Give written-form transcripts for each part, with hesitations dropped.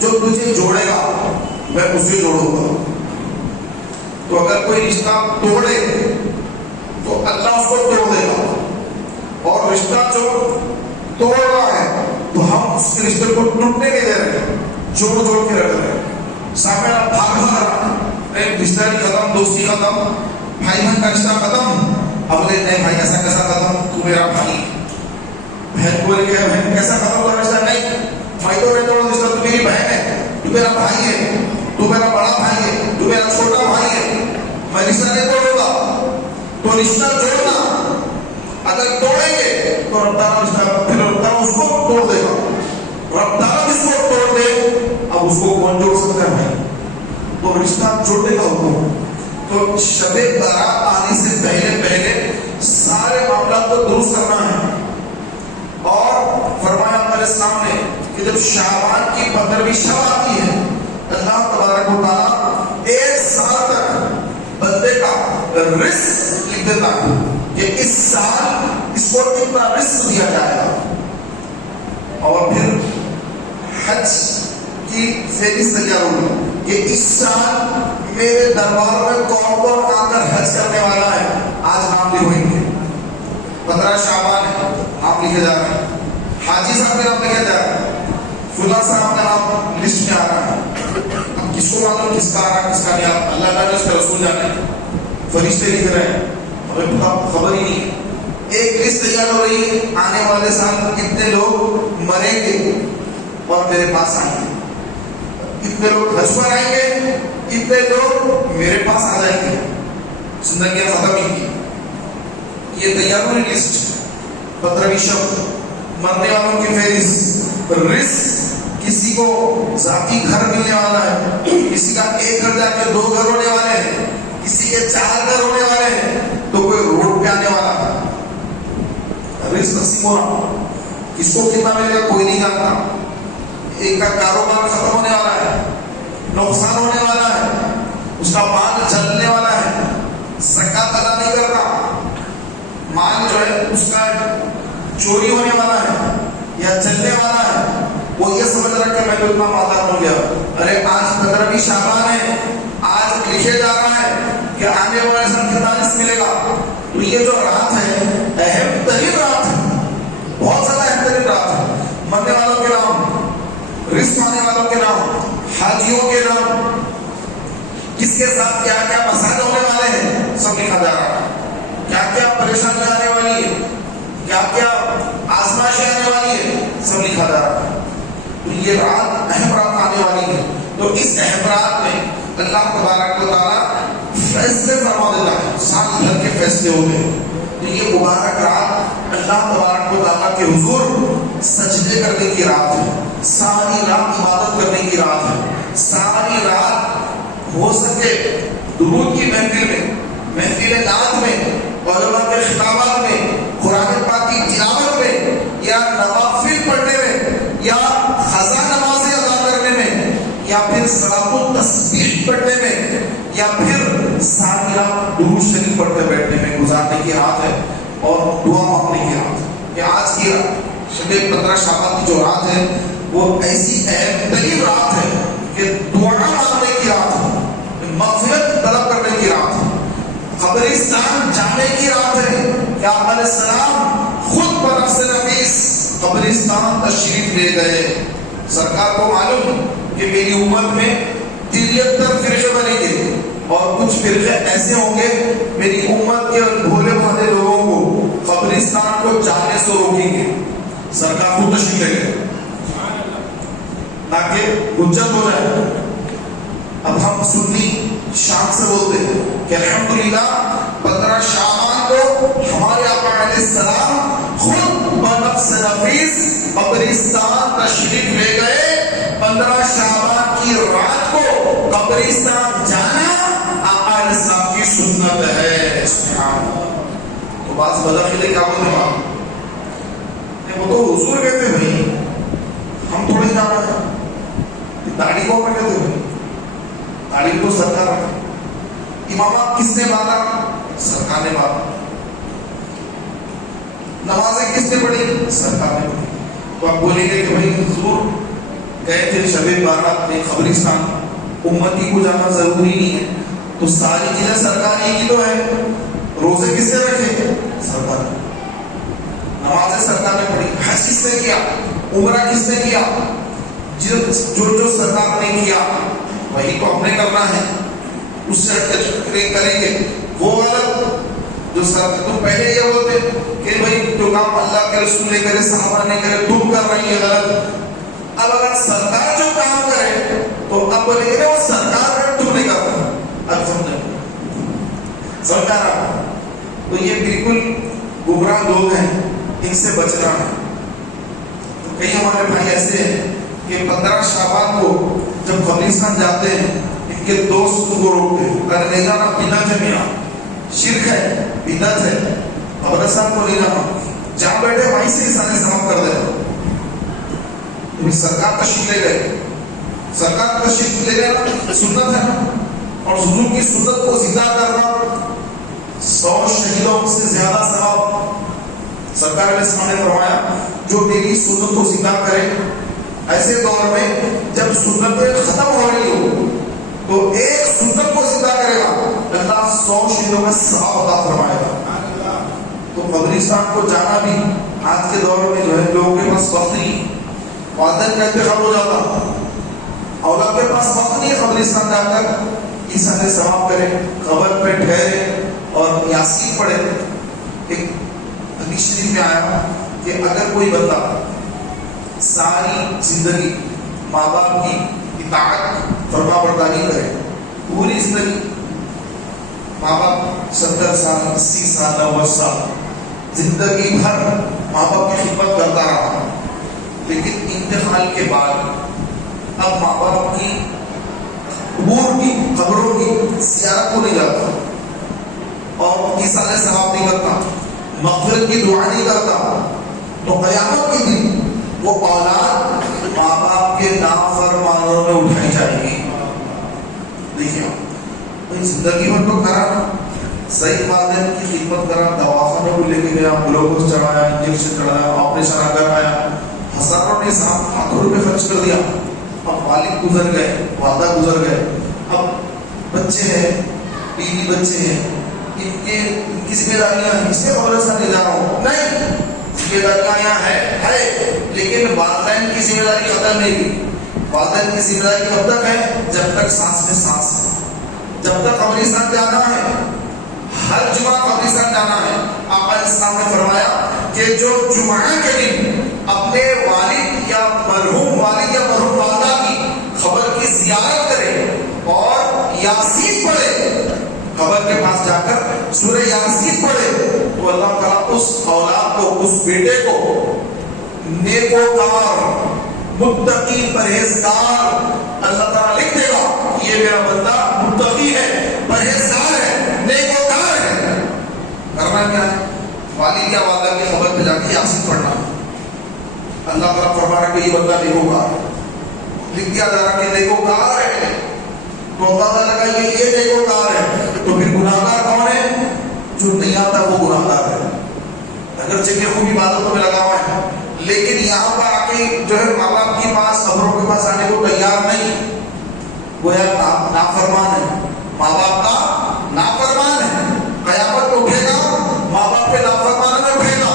جو تجھے جوڑے گا میں اسے جوڑوں گا. تو اگر کوئی رشتہ توڑے تو اللہ اس کو توڑ دے گا, اور رشتہ جو توڑ رہا ہے تو ہم اس کے رشتے کو ٹوٹنے نہیں دے رہے ہیں, جوڑ جوڑ کے رکھ رہے ہیں. سامنے بھاگ رہا ہے, رشتہ ختم, دوستی ختم, بھائی بہن کا رشتہ ختم. اب لے نہیں بھائی ایسا کیسا ختم, تو میرا بھائی. بہن کو لے بہن کیسا ختم ہوا رشتہ, نہیں بھائی تو نہیں توڑ رشتہ, تو میری بہن ہے, تو میرا بھائی ہے, تو میرا بڑا بھائی ہے, تو میرا چھوٹا بھائی ہے, میں رشتہ نہیں توڑوں گا. تو رشتہ جوڑنا اگر توڑیں گے تو رب تعالیٰ رشتہ پھر رب تعالیٰ اس کو توڑ دے گا. رب تعالیٰ جس کو توڑ دے اب اس کو کون جوڑ سکتا ہے بھائی؟ تو رشتہ جوڑنے کا حکم. تو شب برات آنے سے پہلے سارے معاملات کو درست کرنا ہے. اور فرمایا ہمارے سامنے کہ جب شعبان کی 15ویں شب آتی ہے, اللہ تبارک و تعالیٰ 1 سال تک بندے کا رزق لکھ دیتا ہے کہ اس سال اس کو اتنا رزق دیا جائے گا. اور پھر حج کی فہرست تیار ہوگی کہ اس سال میرے دربار میں کون کون آ کر حج کرنے والا ہے. آج نام لکھیں گے, 15 شعبان ہے, نام لکھے جا رہے ہیں, حاجی صاحب کے نام لکھے جا رہے ہیں, فلاں صاحب کا نام لسٹ میں آ رہا ہے. اب کس کو معلوم کس کا آ رہا ہے کس کا نہیں آ رہا؟ اللہ تعالیٰ اس کے رسول جانے, فرشتے لکھ رہے ہیں, ہمیں خبر ہی نہیں ہے. ایک لسٹ تیار ہو رہی ہے, آنے والے سال کتنے لوگ مریں گے اور میرے پاس آئیں گے, کتنے لوگ حج پر آئیں گے, کتنے لوگ میرے پاس آ جائیں گے. زندگیاں ختم ہی کی. یہ تیار ہو رہی لسٹ. 15ویں شب, مرنے والوں کی فہرست, رزق, کسی کو ذاتی گھر ملنے والا ہے, کسی کا 1 گھر جا کے 2 گھر ہونے والے ہیں, کسی کے 4 گھر ہونے والے ہیں, تو کوئی روڈ پہ آنے والا ہے. رزق تقسیم ہو رہا, کس کو کتنا ملے گا کوئی نہیں جانتا. ایک کا کاروبار ختم ہونے والا ہے, نقصان ہونے والا ہے, اس کا مال جلنے والا ہے, زکات ادا نہیں کرتا, مال جو ہے اس کا چوری ہونے والا ہے یا چلنے والا ہے. وہ یہ سمجھ رہا کہ میں تو اتنا مالدار ہو گیا. ارے آج 15ویں شعبان ہے, آج لکھے جا رہا ہے کہ آنے والے سال کتنا رزق ملے گا. تو یہ جو رات ہے اہم ترین رات ہے, بہت زیادہ اہم ترین رات ہے. مرنے والوں کے نام, رزق آنے والوں کے نام, حاجیوں کے نام, کس کے ساتھ کیا کیا مسائل ہونے والے ہیں سب لکھا جا رہا ہے. کیا کیا پریشانی آنے والی ہے, کیا کیا آزمائشیں آنے والی ہے, سب لکھا جا رہا ہے. تو یہ رات اہم رات آنے والی ہے. تو اس اہم رات میں اللہ تبارک و تعالیٰ فیصلے فرما دیتا ہے, سال بھر کے فیصلے ہوتے ہیں. تو یہ مبارک رات اللہ تبارک و تعالیٰ کے حضور سجدے کرنے کی رات ہے, ساری رات عبادت کرنے کی رات ہے, ساری رات ہو سکے درود کی محفل میں, محفل نعت میں, علماء کے خطابات میں, قرآن پاک کی تلاوت میں, یا نوافل پڑھنے میں, یا خزاں نمازیں ادا کرنے میں, یا پھر صلاۃ التسبیح پڑھنے میں, یا پھر ساری رات درود شریف پڑھتے بیٹھنے میں گزارنے کی رات ہے, اور دعا مانگنے کی رات ہے. کہ آج کی شب 15 شعبان کی جو رات ہے وہ ایسی اہم ترین رات ہے کہ دعا مانگنے کی رات ہے, مغفرت طلب کرنے کی رات ہے, قبرستان جانے کی رات ہے. کہ آپ علیہ السلام خود بنفس نفیس قبرستان تشریف لے گئے. سرکار کو معلوم کہ میری امت میں 73 فرقے بنیں گے, اور کچھ فرقے ایسے ہوں گے میری امت کے بھولے بھالے لوگوں کو قبرستان کو جانے سے روکیں گے. سرکار خود تشریف لے گئے تاکہ حجت ہو جائے. اب ہم سنی شان سے بولتے ہیں کہ الحمدللہ 15 شعبان کو ہمارے آقا علیہ السلام خود بنفس نفیس قبرستان تشریف لے گئے. 15 شعبان کی رات کو قبرستان جانا آقا علیہ السلام کی سنت ہے. سبحان اللہ. تو بعض بداخلے کیا ہوتے ہیں, وہ تو حضور کہتے ہیں بھائی, ہم تھوڑے جانا ہے. داڑھی کو کہتے ہیں بھائی, داڑھی کو سرکار رکھا. امامات کس نے باندھا, سرکار نے باندھا. نمازیں کس نے پڑھی, سرکار نے پڑھی. تو آپ بولیں گے کہ بھائی حضور گئے تھے شب بارات میں قبرستان. امتی کو جانا ضروری نہیں ہے تو ساری چیزیں سرکاری کی تو ہے. روزے کس نے رکھے؟ سرکار. نمازیں سرکار نے پڑھی. حج کس نے کیا؟ عمرہ کس نے کیا؟ جو سرکار نے کیا وہی تو ہم نے کرنا ہے. اس سے کریں گے وہ غلط. جو سرکار تو پہلے یہ بولتے کہ بھائی جو کام اللہ کے رسول نے کرے صحابہ نے کرے تم کر رہی ہے غلط. اب اگر سرکار جو کام کرے تو اب بولے گا وہ سرکار ہے تم نہیں کرتا. اب سمجھے سرکار تو یہ بالکل گمراہ لوگ ہیں, ان سے بچنا ہے. تو کئی ہمارے بھائی ایسے ہیں کہ 15 شعبان کو جب قبرستان جاتے ہیں ان کے دوست ان کو روکتے ہیں, اگر نہیں جانا بدعت ہے, میاں شرک ہے, بدعت ہے, قبرستان کو نہیں جانا, جہاں بیٹھے وہیں سے انسان سماپت کر دینا. سرکار تشریف لے گئے, سرکار تشریف لے گئے سنت ہے نا, اور حضور کی سنت کو زندہ کرنا 100 شہیدوں سے زیادہ ثواب. سرکار نے سامنے فرمایا جو میری سنت کو زندہ کرے, ایسے دور میں جب سنتیں ختم ہو رہی ہو تو ایک سنت کو زندہ کرے گا اللہ 100 شہیدوں کا ثواب عطا فرمائے گا. تو قبرستان کو جانا بھی آج کے دور میں جو ہے لوگوں کے پاس وقت نہیں, والدین کا انتخاب ہو جاتا, اولاد کے پاس وقت نہیں ہے قبرستان جا کر ایسا ثواب کرے, قبر پہ ٹھہرے اور یاسین پڑھے. ایک حدیث شریف میں آیا کہ اگر کوئی بندہ ساری زندگی ماں باپ کی اطاعت فرما برداری کرے, پوری زندگی ماں باپ 70 سال 80 سال 90 سال زندگی بھر ماں باپ کی خدمت کرتا رہا, لیکن انتقال کے بعد اب ماں باپ کی قبور کی قبروں کی زیارت کو نہیں جاتا اور ایسا ثواب نہیں کرتا, مغفرت کی دعا نہیں کرتا, تو قیامت کے دن وہ اولاد ماں باپ کے نافرمانوں میں اٹھائی جائے گی. دیکھیے زندگی بھر تو کرا, صحیح والدین کی خدمت کرا, دواخانوں کو لے کے گیا, گلوکوز چڑھایا, انجیکشن چڑھایا, آپریشن کر آیا, ہزاروں نے لاکھوں روپے خرچ کر دیا. اب والد گزر گئے, والدہ گزر گئے, اب بچے ہیں, بیوی بچے ہیں, ان کی ذمہ داریاں ہیں. اس لیے قبرستان لے جا رہا ہوں نہیں, ذمہ داریاں ہے لیکن والدین کی ذمہ داری ختم نہیں ہوئی. والدین کی ذمہ داری کب تک ہے؟ جب تک سانس میں سانس ہے, جب تک قبرستان جانا ہے, ہر جمعہ قبرستان جانا ہے. آقا اسلام نے فرمایا کہ جو جمعہ کے دن اپنے والد یا مرحوم والد یا مرحوم والدہ کی خبر کی زیارت کرے اور یاسین پڑھے, قبر کے پاس جا کر سورہ یاسین پڑھے, تو اللہ تعالیٰ اس اولاد کو, اس بیٹے کو نیکوکار متقی پرہیزگار اللہ تعالیٰ لکھ دے گا یہ میرا بندہ متقی ہے, پرہیزگار ہے, نیکوکار ہے. کرنا کیا ہے؟ والد یا والدہ کی خبر پہ جا کے یاسین پڑھنا. اللہ تعالیٰ فرما رہا کہ یہ بندہ نیکوکار ہے, لکھ دیا جا رہا کہ نیکوکار ہے, تو اللہ تعالیٰ کا یہ نیکوکار ہے. تو پھر گناہگار کون ہے؟ جو نہیں آتا وہ گناہگار ہے, اگرچہ کہ خوب عبادتوں میں لگا ہوا ہے, لیکن یہاں پر آ کے جو ہے ماں باپ کے پاس قبروں کے پاس آنے کو تیار نہیں, وہ نافرمان ہے, ماں باپ کا نافرمان ہے. قیامت میں اٹھے گا, ماں باپ کے نافرمان میں اٹھے گا,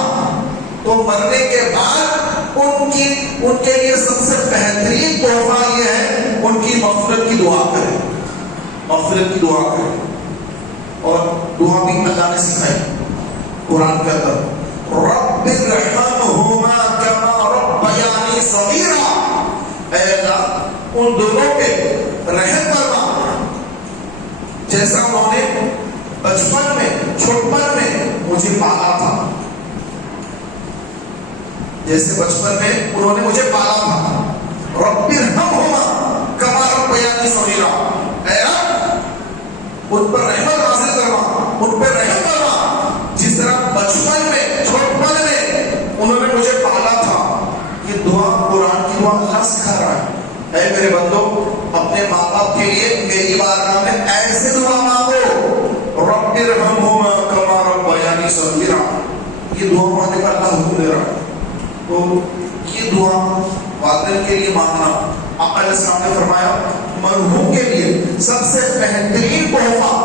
تو مرنے کے بعد ان کے لیے سب سے بہترین تحفہ یہ ہے ان کی مغفرت کی دعا کرے, مغفرت کی دعا کرے. اور دعا بھی اللہ نے سکھائی قرآن کے اندر, رب ارحمہما کما ربیانی صغیرا, اے اللہ ان دونوں پہ رحم فرما جیسا انہوں نے بچپن میں چھوٹپن میں مجھے پالا تھا, جیسے بچپن میں انہوں نے مجھے پالا تھا. رب ارحمہما کما ربیانی صغیرا, اے ان پر رحمت حاصل کروا, ان پہ رحم کروا جس طرح بچپن میں چھوٹپن میں انہوں نے مجھے پالا تھا. یہ دعا قرآن کی دعا اللہ سکھا رہا ہے. اے میرے بندو, اپنے ماں باپ کے لیے میری بارگاہ میں ایسے دعا مانگو, رب ارحمہما کما ربیانی صغیرا. یہ دعا مانگنے کا اللہ حکم دے رہا ہے. تو یہ دعا والدین کے لیے مانگنا آقا علیہ السلام نے فرمایا مرحوم کے لیے سب سے بہترین تحفہ،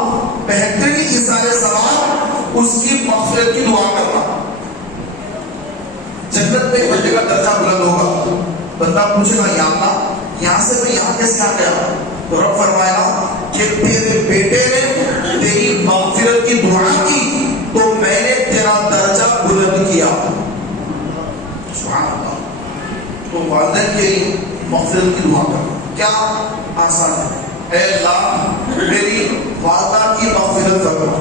بہترین ایثار ثواب اس کی مغفرت کی دعا کرنا۔ جنت میں ایک بندے کا درجہ بلند ہوگا، بندہ پوچھے گا یا اللہ یہاں سے میں یہاں کیسے آ گیا؟ تو رب فرمایا کہ تیرے بیٹے نے تیری مغفرت کی دعا کی تو میں نے تیرا درجہ بلند کیا۔ سبحان اللہ۔ تو والدین کے لیے مغفرت کی دعا کرنا کیا آسان ہے۔ اے اللہ میری والدہ کی مغفرت فرما،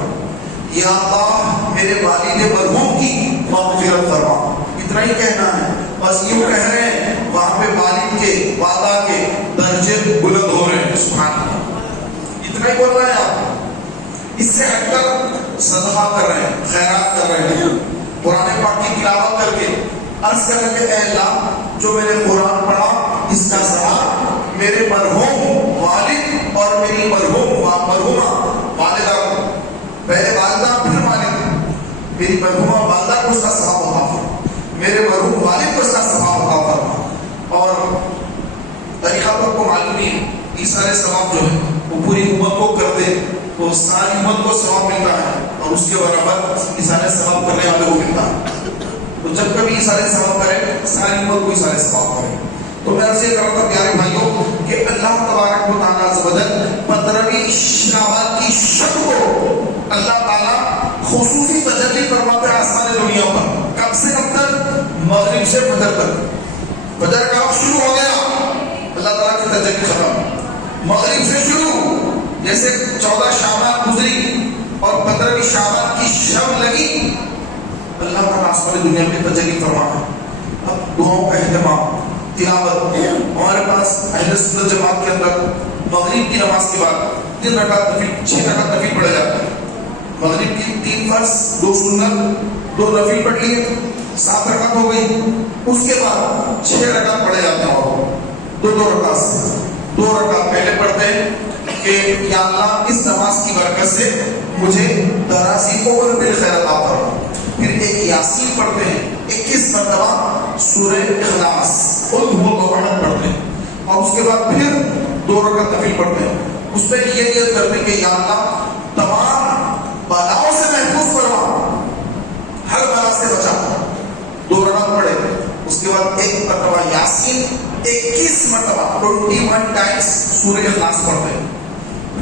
یا اللہ میرے والد مرحوم کی مغفرت فرما۔ اتنا ہی کہنا ہے، بس یوں کہہ رہے ہیں، وہاں پہ والد کے والدہ کے درجے بلند ہو رہے ہیں۔ سبحان اللہ۔ اتنا ہی بول رہے ہیں آپ، اس سے ہٹ کر صدقہ کر رہے ہیں، خیرات کر رہے ہیں، قرآن پاک کی تلاوت کر کے عرض کر کے اے اللہ جو میں نے قرآن پڑھا اس کا ثواب میرے مرحوم والد اور میری مرحومہ والدہ کو، پہلے والدہ پھر والد، میری مرحومہ والدہ کو اس کا ثواب عطا فرما، میرے مرحوم والد کو اس کا ثواب عطا فرما۔ اور طریقہ تو کو معلوم نہیں ہے، ایثار ثواب جو ہے وہ پوری امت کو کر دے تو ساری امت کو ثواب ملتا ہے، اور اس کے برابر ایثار ثواب کرنے والے کو ملتا ہے۔ تو جب کبھی ایثار ثواب کرے ساری امت کو ایثار ثواب کرے۔ تو میں عرض یہ کر رہا تھا پیارے بھائیوں کہ اللہ تبارک و تعالیٰ عز و جل 15ویں شعبان کی شب کو اللہ تعالیٰ خصوصی تجلی فرماتے ہیں آسمان دنیا پر، کب سے کب تک؟ مغرب سے فجر تک۔ فجر کا وقت شروع ہو گیا، اللہ تعالیٰ کی تجلی ختم، مغرب سے شروع، جیسے 14 شعبان گزری اور 15ویں شعبان کی شب لگی، اللہ تعالیٰ آسمان دنیا میں تجلی فرماتا۔ اب دعاؤں کا اہتمام، تلاوت، ہمارے پاس اہل سنت جماعت کے اندر مغرب کی نماز کے بعد 3 رکعت نفل، 6 رکعت نفل پڑھے جاتے ہیں۔ مغرب کی 3 فرض، 2 سنت، 2 نفل پڑھ لیے، 7 رکعت ہو گئی۔ اس کے بعد 6 رکعت پڑھے جاتے ہیں، اور 2 رکعت سے 2 رکعت پہلے پڑھتے ہیں کہ یا اللہ اس نماز کی برکت سے مجھے دراصی عمر بالخیر عطا فرما۔ پھر ایک یاسین پڑھتے ہیں، 21 مرتبہ سورہ اخلاص قل هو الله احد پڑھتے ہیں، اور اس کے بعد پھر 2 رکعت نفل پڑھتے ہیں۔ اس میں یہ نیت کرتے ہیں کہ یا اللہ تمام بلاؤں سے محفوظ فرما، ہر بلا سے بچا۔ 2 رکعت پڑھے، اس کے بعد 1 مرتبہ یاسین، 21 مرتبہ 21 ٹائمز سورہ اخلاص پڑھتے ہیں،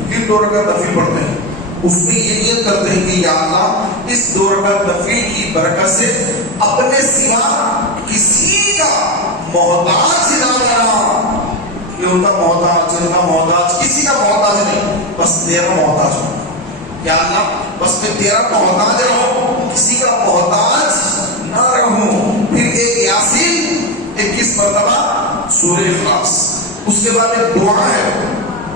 پھر 2 رکعت نفل پڑھتے ہیں۔ اس میں یہ نیت کرتے ہیں کہ یا اللہ اس 2 رکعت نفل کی برکت سے اپنے سوا کسی کا محتاج نہ بنا، کہ ان کا محتاج کسی کا محتاج نہیں، بس تیرا محتاج ہوں۔ یا اللہ بس میں تیرا محتاج رہوں، کسی کا محتاج نہ رہوں۔ پھر ایک یاسین، 21 مرتبہ سورہ اخلاص۔ اس کے بعد ایک دعا ہے،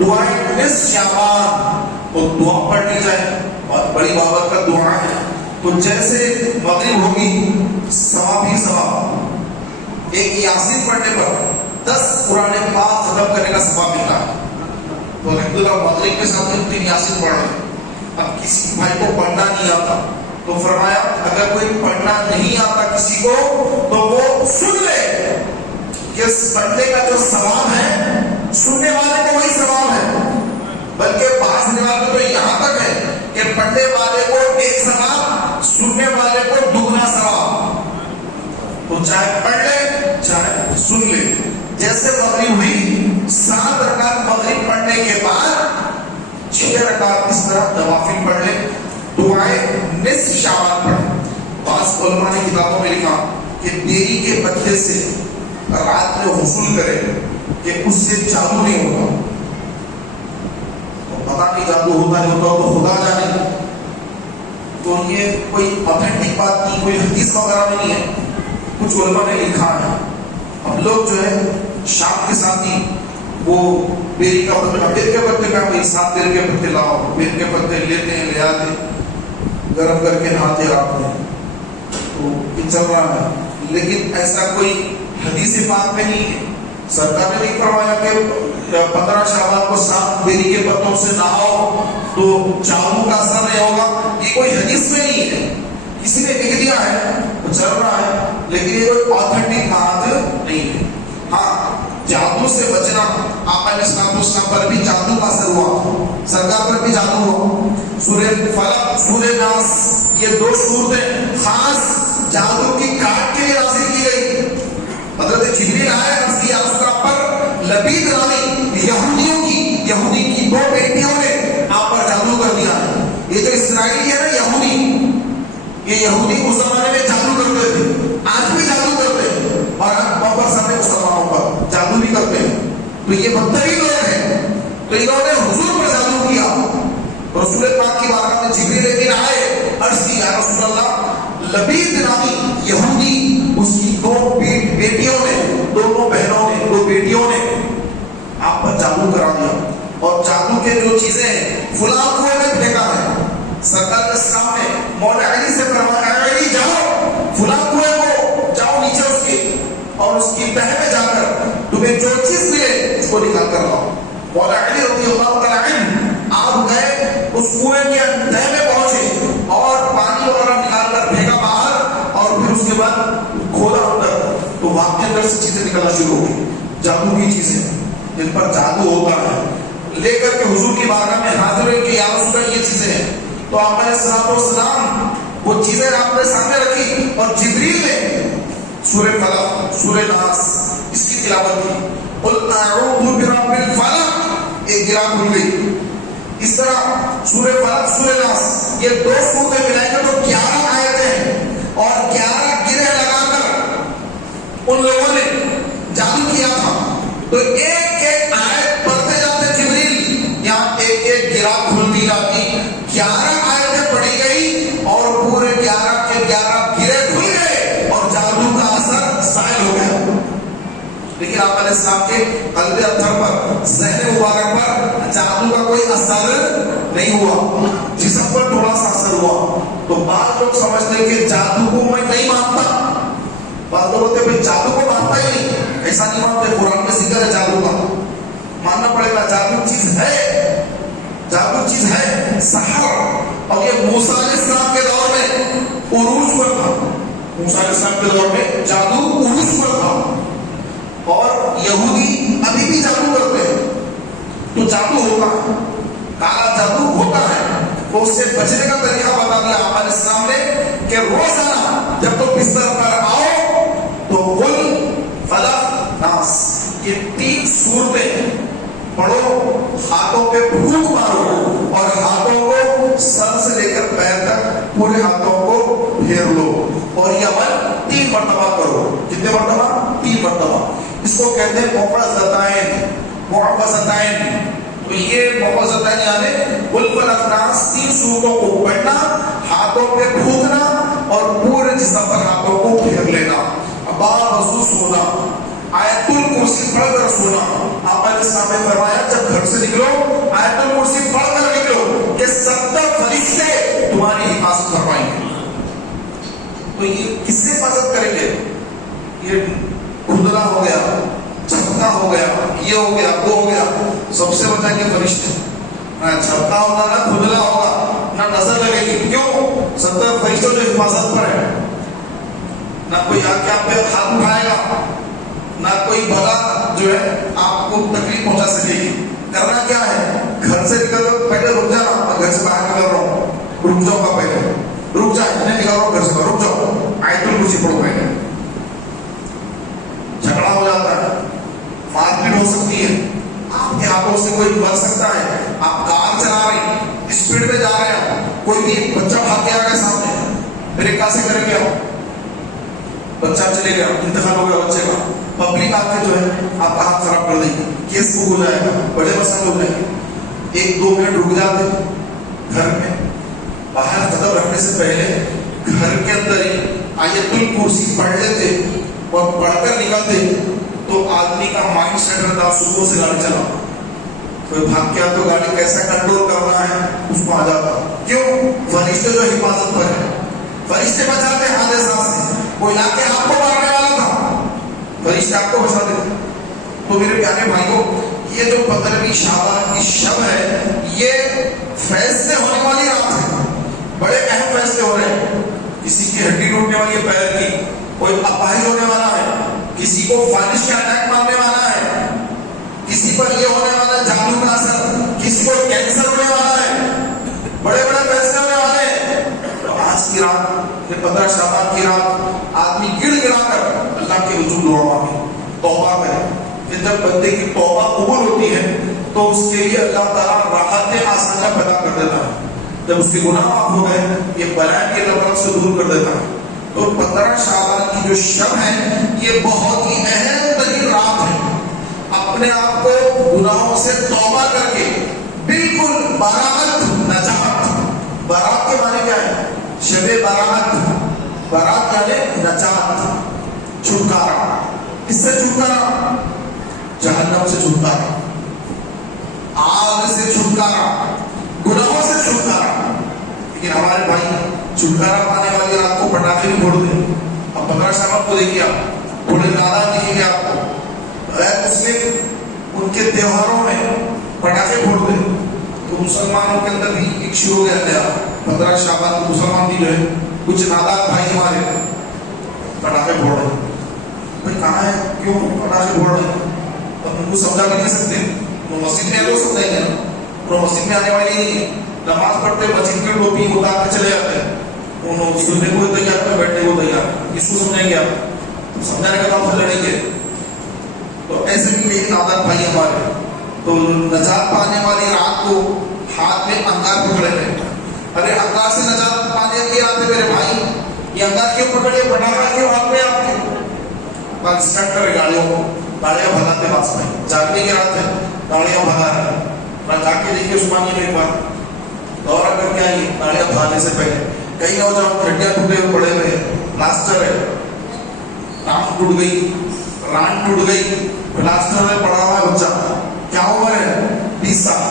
دعائے نصف شعبان، وہ دعا پڑھ لی جائے، بہت بڑی بابت کا دعا ہے۔ تو جیسے مغرب ہوگی ثواب ہی ثواب، ایک یاسین پڑھنے پر 10 قرآن پاک ختم کرنے کا ثواب ملتا ہے۔ تو الحمدللہ مغرب کے ساتھ 3 یاسین پڑھ رہے ہیں۔ اب کسی بھائی کو پڑھنا نہیں آتا تو فرمایا اگر کوئی پڑھنا نہیں آتا کسی کو تو وہ سن لے، کہ پڑھنے کا جو ثواب ہے سننے والے کو وہی ثواب ہے، بلکہ بعض روایت تو یہاں تک ہے کہ پڑھنے والے کو 1 ثواب، سننے والے کو 2 ثواب۔ تو چاہے پڑھ لے چاہے سن لے۔ جیسے مغرب ہوئی 7 رکعت مغرب پڑھنے کے بعد 6 رکعت اس طرح نوافل پڑھ لے، دعائے نصف شعبان پڑھے۔ بعض علماء نے کتابوں میں لکھا کہ بیری کے پتے سے رات میں غسل کرے کہ اس سے جادو نہیں ہوتا۔ تو پتہ نہیں جادو ہوتا نہیں ہوتا تو خدا جانے۔ تو یہ کوئی اوتھینٹک بات نہیں، کوئی حدیث وغیرہ میں نہیں ہے، کچھ علماء نے لکھا ہے۔ اب لوگ جو ہے شام کے ساتھ ہی وہ بیری کا پتہ، بیر کے پتے کا 7 بیر کے پتے لاؤ، بیر کے پتے لیتے ہیں، لے آتے گرم کر کے نہاتے رات میں، تو یہ چل رہا ہے۔ لیکن ایسا کوئی حدیث پاک میں نہیں ہے، سرکار نے نہیں فرمایا کہ 15 شعبان کو 7 بیری کے پتوں سے نہاؤ تو جادو کا اثر نہیں ہوگا، یہ کوئی حدیث میں نہیں ہے، کسی نے لکھ دیا ہے، وہ چل رہا ہے، لیکن یہ کوئی آتھنٹک بات نہیں ہے۔ ہاں جادو سے بچنا. آپ علیہ السلام پر بھی جادو کا اثر ہوا, سرکار پر بھی جادو ہوا. سورہ فلق, سورہ ناس, یہ دو صورتیں خاص جادو کی کاٹ کے لیے نازل کی گئی. حضرت جبریل آئے عرض کیا رسول اللہ پر لبید نامی یہودی کی دو بیٹیوں نے آپ پر جادو کر دیا ہے. یہ جو اسرائیلی ہے نا یہودی, یہ یہودی اس زمانے میں جادو کرتے تھے, آج بھی جادو کرتے ہیں, اور بہت سارے مسلمانوں پر جادو بھی کرتے ہیں. تو یہ بدترین لوگ ہیں. تو انہوں نے حضور پر جادو کیا. رسول پاک کی بارگاہ میں جبریل امین آئے, عرض کی یا رسول اللہ لبید نامی یہودی, اس کی دو بیٹیوں نے, دونوں بہنوں نے, دو بیٹیوں نے آپ پر جادو کرا دیا. اور جادو کے جو چیزیں فلاں کنویں میں پھینکا ہے. سرکار کے سامنے مولا علی سے فرمایا علی جاؤ فلاں کنویں کو جاؤ نیچے اس کے, اور اس کی تہہ میں جا کر تمہیں جو چیز ملے اس کو نکال کر لاؤ. مولا علی رضی اللہ تعالی عنہ آپ گئے اس کنویں کے تہہ میں پہنچے اور پانی وغیرہ نکال کر پھینکا باہر, اور پھر اس کے بعد کھولا اندر, تو وہاں کے اندر سے چیزیں نکلنا شروع ہو گئی, جادو کی چیزیں جن پر جادو ہوتا ہے. لے کر کے حضور کی بارگاہ میں حاضر ہوئے کہ یا رسول اللہ یہ چیزیں ہیں. تو آپ علیہ السلام وہ چیزیں آپ نے سامنے رکھی, اور جبریل نے سورہ فلق, سورہ ناس اس کی تلاوت کی. قل اعوذ برب الفلق, ایک گرہ کھل گئی. اس طرح سورہ فلق, سورہ ناس, یہ دو سورتیں ملائیں گے تو 11 آیتیں ہیں, اور 11 گرہ لگا کر ان لوگوں نے جادو کیا تھا. تو ایک ایک آیت پڑھتے جاتے جبریل, یہاں ایک ایک گرہ کھلتی جاتی, 11 آیتیں پڑھی گئی, اور پورے 11 کے 11 گرے کھل گئے, اور جادو کا اثر زائل ہو گیا. لیکن آپ علیہ السلام کے قلب اطہر پر, ذہن مبارک پر جادو کا کوئی اثر نہیں ہوا, جسم پر تھوڑا سا اثر ہوا. تو بعض لوگ سمجھتے ہیں کہ جادو کو میں نہیں مانتا, بعض لوگ ہوتے ہیں جادو کو مانتا ہی نہیں, ایسا نہیں مانتے. قرآن میں ذکر ہے جادو کا, ماننا پڑے گا. جادو چیز ہے, جادو چیز ہے. سحر, اور یہ موسیٰ علیہ السلام کے دور میں عروج پر تھا. موسیٰ علیہ السلام کے دور میں جادو عروج پر تھا, اور یہودی ابھی بھی جادو کرتے ہیں. تو جادو ہوتا ہے, کالا جادو ہوتا ہے. تو اس سے بچنے کا طریقہ بتا دیا آپ علیہ السلام نے کہ روزانہ جب تو بستر پر آؤ تو قل فلق ناس, یہ 3 صورتیں پڑھو, ہاتھوں پہ پھونک مارو, اور ہاتھوں کو سر سے لے کر پیر تک پورے ہاتھوں کو پھیر لو, اور یہ عمل 3 مرتبہ کرو. کتنے مرتبہ؟ 3 مرتبہ. اس کو کہتے ہیں معوذتین. معوذتین, تو یہ معوذتین یعنی قل فلق ناس, 3 صورتوں کو پڑھنا, ہاتھوں پہ پھونکنا, اور پورے جسم پر ہاتھوں کو پھیر لینا. باوضو سونا, آیت الکرسی پڑھ کر سونا. آپ علیہ السلام نے فرمایا جب گھر سے نکلو آیت الکرسی پڑھ کر نکلو کہ 70 فرشتے تمہاری حفاظت فرمائیں گے. تو یہ کس سے حفاظت کریں گے؟ یہ کھندلا ہو گیا, جھپکا ہو گیا, یہ ہو گیا, وہ ہو گیا, سب سے بچائیں گے فرشتے. نہ جھپکا ہوگا, نہ کھندلا ہوگا, نہ نظر لگے گی. کیوں؟ 70 فرشتوں جو حفاظت پر ہے. نہ کوئی آ کے آپ پہ ہاتھ اٹھائے گا, نہ کوئی بلا جو ہے آپ کو تکلیف پہنچا سکے گی. کرنا کیا ہے؟ گھر سے نکل کر پہلے رک جانا. میں گھر سے باہر نکل رہا ہوں, رک جاؤ گا, پہلے رک جائے, میں نکل رہا ہوں گھر سے باہر, رک جاؤ, آیت الکرسی پڑھو پہلے. جھگڑا ہو جاتا ہے, مار پیٹ ہو سکتی ہے, آپ کے ہاتھوں سے کوئی مر سکتا ہے. آپ کار چلا رہے ہیں, اسپیڈ میں جا رہے ہیں, کوئی بھی بچہ بھاگ کے آ گیا سامنے, بریک کیسے کریں گے آپ؟ بچہ چلے گیا, انتقال ہو گیا بچے کا, پبلک آپ کے جو ہے آپ کا ہاتھ خراب کر دے گی, کیس بک ہو جائے گا, بڑے مسئلے ہو جائیں گے. 1-2 منٹ رک جاتے گھر میں, باہر قدم رکھنے سے پہلے گھر کے اندر ہی آیت الکرسی پڑھ لیتے اور پڑھ کر نکلتے, تو آدمی کا مائنڈ سیٹ رہتا, صبح سے گاڑی چلا, کوئی بھاگ گیا تو گاڑی کیسا کنٹرول کرنا ہے اس کو آ جاتا. کیوں؟ فرشتے جو حفاظت پر ہے, فرشتے بچاتے حادثات سے. کوئی لا کے آپ کو مارنے والا تھا, فرشتے آپ کو بچاتے تھے. تو میرے پیارے بھائیوں, یہ جو 15ویں شعبان کی شب ہے, یہ فیصلے ہونے والی رات ہے. بڑے اہم فیصلے ہو رہے ہیں. کسی کی ہڈی ٹوٹنے والی ہے پیر کی, کوئی اپاہج ہونے والا ہے, کسی کو فالش کا اٹیک مارنے والا ہے, شعبان کی رات آدمی گڑ گڑا کر اللہ کے رجوع دعا مانگے، توبہ کرے. پھر جب بندے کی توبہ قبول ہوتی ہے تو اس کے لیے اللہ تعالیٰ راحتیں آسانیاں پیدا کر دیتا ہے. جب اس کے گناہ معاف ہو گئے یہ بلائیں کی طرف سے دور کر دیتا ہے. تو 15 شعبان کی جو شب ہے یہ بہت ہی اہم ترین رات ہے. اپنے آپ کو گناہوں سے توبہ کر کے بالکل برات، نجات. برات کے معنی کیا ہے؟ شب برات. برات یعنی نجات، چھٹکارا. کس سے چھٹکارا؟ جہنم سے چھٹکارا، آگ سے چھٹکارا، گناہوں سے چھٹکارا. لیکن ہمارے بھائی چھٹکارا پانے والی رات کو پٹاخے بھی پھوڑ دیں. اب 15 شعبان کو دیکھیے آپ، تھوڑے تعداد دکھیں گے آپ کو. غیر مسلم ان کے تہواروں میں پٹاخے پھوڑ دیں تو مسلمانوں کے اندر بھی ایک شروع ہو گیا تھا. 15 شعبان مسلمان بھی جو ہے کچھ نادان بھائی ہمارے پٹاخے پھوڑ رہے ہیں. بھائی کہاں ہے، کیوں پٹاخے پھوڑ رہے ہیں؟ اب ان کو سمجھا بھی نہیں سکتے. وہ مسجد میں لوگ سمجھائیں گے نا، وہ مسجد میں آنے والی نہیں ہے. نماز پڑھتے مسجد کی ٹوپی اتار کے چلے جاتے ہیں. انہوں سننے کو تیار ہے، بیٹھنے کو تیار. کس کو سمجھائیں گے آپ؟ سمجھانے کا کام پھر لڑیں گے. تو ایسے بھی کئی نادان بھائی ہمارے تو نجات پانے والی رات کو ہاتھ میں انگار پکڑے ہوئے. ارے انگار سے نجات پانے کی رات ہے میرے بھائی. یہ انگار کیوں پکڑے، پٹاخہ کیوں ہاتھ میں آپ کے؟ اسٹارٹ کرے گاڑیوں کو، گاڑیاں بھگاتے پاس میں. جاگنے کی رات ہے، گاڑیاں بھگا رہے ہیں. جا کے دیکھیے عثمانیہ میں ایک بار دورہ کر کے آئیے گاڑیاں بھگانے سے پہلے. کئی نوجوان ہڈیاں ٹوٹے ہوئے پڑے ہوئے ہیں، پلاسٹر ہے، ٹانگ ٹوٹ گئی، ران ٹوٹ گئی، پلاسٹر میں پڑا ہوا ہے بچہ. کیا عمر ہے؟ 20 سال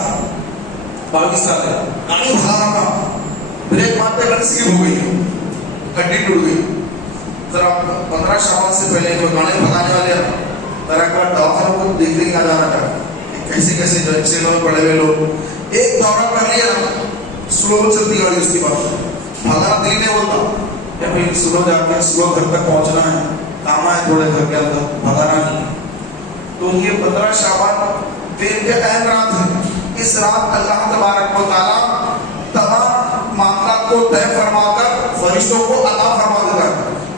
22 سال ہے. گاڑی بھگا رہا، بریک مارتے گاڑی سلپ ہو گئی، ہڈی ٹوٹ گئی. ذرا 15 شعبان سے پہلے جو گاڑی بھگانے والے ہیں ذرا ایک بار دواخانوں کو دیکھنے کا جانا تھا. کیسے کیسے جیلوں میں پڑے ہوئے لوگ. ایک دورہ کر لیا، سلو چلتی گاڑی. اس کے بعد بھگانا دل نہیں بولتا کہ بھائی سلو جاتے ہیں، سلو گھر تک پہنچنا ہے، کام ہے تھوڑے گھر کے اندر، بھگانا نہیں. تو یہ 15 شعبان دن کے اہم رات ہے. اس رات اللہ تبارک و تعالیٰ تمام معاملات کو طے فرما کر فرشتوں کو عطا فرما دیتا ہے.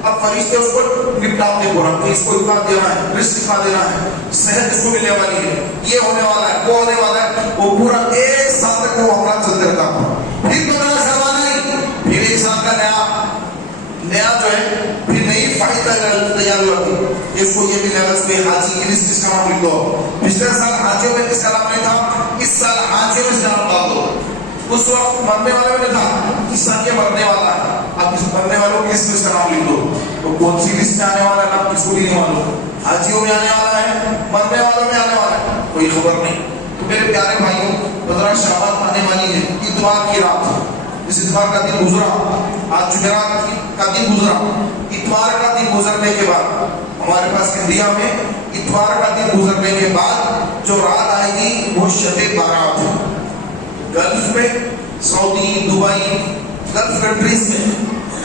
اب فرشتے اس کو نپٹاتے ہیں، کہ اس کو اتنا دینا ہے، رزق اتنا دینا ہے، صحت اس کو ملنے والی ہے، یہ ہونے والا ہے، وہ ہونے والا ہے. وہ پورا ایک سال تک وہ معاملہ چلتے رہتا ہے. پھر 15 شعبان نہیں، پھر ایک سال کا نیا جو ہے پھر نئی فائدہ تیار ہوتی ہے. اس کو یہ بھی لگا اس میں حاجی کی لسٹ کا نام لکھ دو. پچھلے سال حاجیوں میں کس کا نام نہیں تھا، اس سال حاجیوں میں اس کا نام ڈال دو. اس وقت مرنے والے میں تھا، اس سال یہ مرنے والا ہے. اب اس مرنے والوں کی لسٹ کا نام لکھ دو. تو کون سی لسٹ میں آنے والا ہے نام کس کو بھی نہیں معلوم. حاجیوں میں آنے والا ہے، مرنے والوں میں آنے والا ہے، کوئی خبر نہیں. تو میرے پیارے بھائیوں 15 شعبان آنے والی ہے، اتوار کی رات. اس اتوار کا دن گزرا، آج جمعرات کا دن گزرا. اتوار کا دن گزرنے کے بعد ہمارے پاس انڈیا میں اتوار کا دن گزرنے کے بعد جو رات آئے گی وہ شب بارات ہے. گلف میں، سعودی، دبئی، گلف کنٹریز میں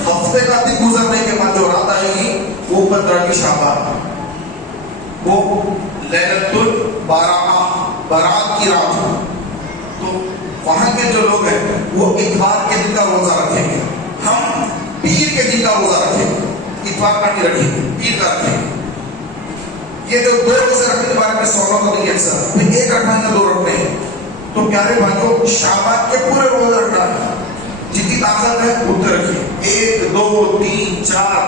ہفتے کا دن گزرنے کے بعد جو رات آئے گی وہ 15 کی شعبان، وہ لیلۃ البارات کی رات ہے. تو وہاں کے جو لوگ ہیں وہ اتوار کے دن کا روزہ رکھیں گے. ہم پیر کے دن کا روزہ رکھیں گے، اتوار کا نہیں رکھیں گے، پیر کا رکھیں گے. یہ جو 2 روزے رکھنے کے بارے میں سوالوں کا دیکھیے اکثر، پھر 1 رکھنا ہے 2 رکھنے ہیں. تو پیارے بھائیوں شعبان کے پورے روزے رکھنا ہے. جتنی طاقت ہے اتنے رکھیے. 1 2 3 4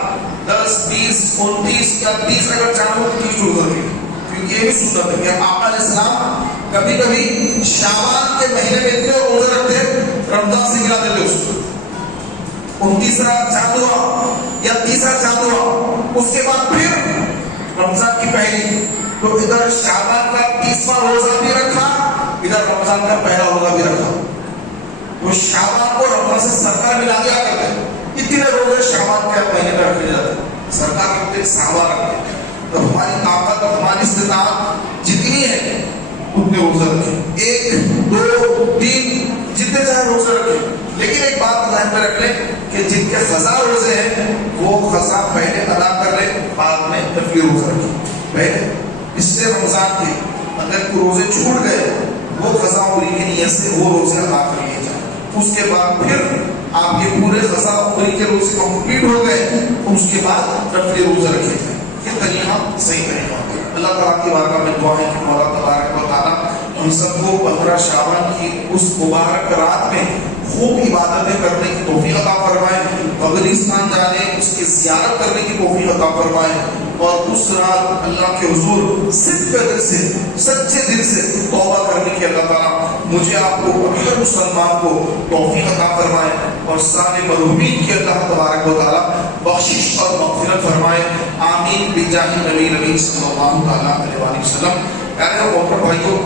10 20 29 یا 30 اگر چاہو تو 30 روزہ رکھیے. کیونکہ یہ بھی سنت ہے کہ آقا علیہ السلام کبھی کبھی شعبان کے مہینے میں اتنے روزے رکھتے رمضان سے ملا دیتے اس کو. 29واں چاند ہوا یا 30واں چاند ہوا، اس کے بعد پھر رمضان کی پہلی. تو ادھر شعبان کا 30واں روزہ بھی رکھا، ادھر رمضان کا پہلا روزہ بھی رکھا. تو شعبان کو رمضان سے سرکار ملا دیا کرتے ہیں. اتنے روزے شعبان کے مہینے میں رکھے جاتے ہیں. سرکار رکھتے، صحابہ رکھتے ہیں. تو ہماری طاقت اور ہماری استطاعت جتنی ہے اتنے روزے رکھیں. 1 2 3 جتنے چاہے روزے رکھیں. لیکن ایک بات ذہن میں رکھ لیں کہ جن کے قضا روزے ہیں وہ قضا پہلے ادا کر لیں، بعد میں نفلی روزہ رکھیں. پہلے پچھلے رمضان کے اگر کوئی روزے چھوٹ گئے وہ قضا پوری کی نیت سے وہ روزے ادا کر لیے جائیں. اس کے بعد پھر آپ یہ پورے قضا عمری کے روزے کمپلیٹ ہو گئے تو اس کے بعد نفلی روزے رکھے تھے. یہ طریقہ صحیح طریقہ. اللہ تعالیٰ کی بارگاہ میں دعا ہے کہ مولا تبارک و تعالیٰ ہم سب کو 15 شعبان کی اس مبارک رات میں خوب عبادتیں کرنے کی توفیق عطا فرمائے, قبرستان جانے اس کی زیارت کرنے کی توفیق عطا فرمائے, اور اس رات اللہ کے حضور صدق دل سے سچے دل سے توبہ کرنے کی اللہ تعالیٰ مجھے آپ کو اور ہر مسلمان کو توفیق عطا فرمائے, اور سارے مرحومین کی اللہ تبارک و تعالیٰ بخشش اور مغفرت فرمائے. آمین بجاہ نبی صلی اللہ علیہ وسلم. پیارے اور بھائیوں,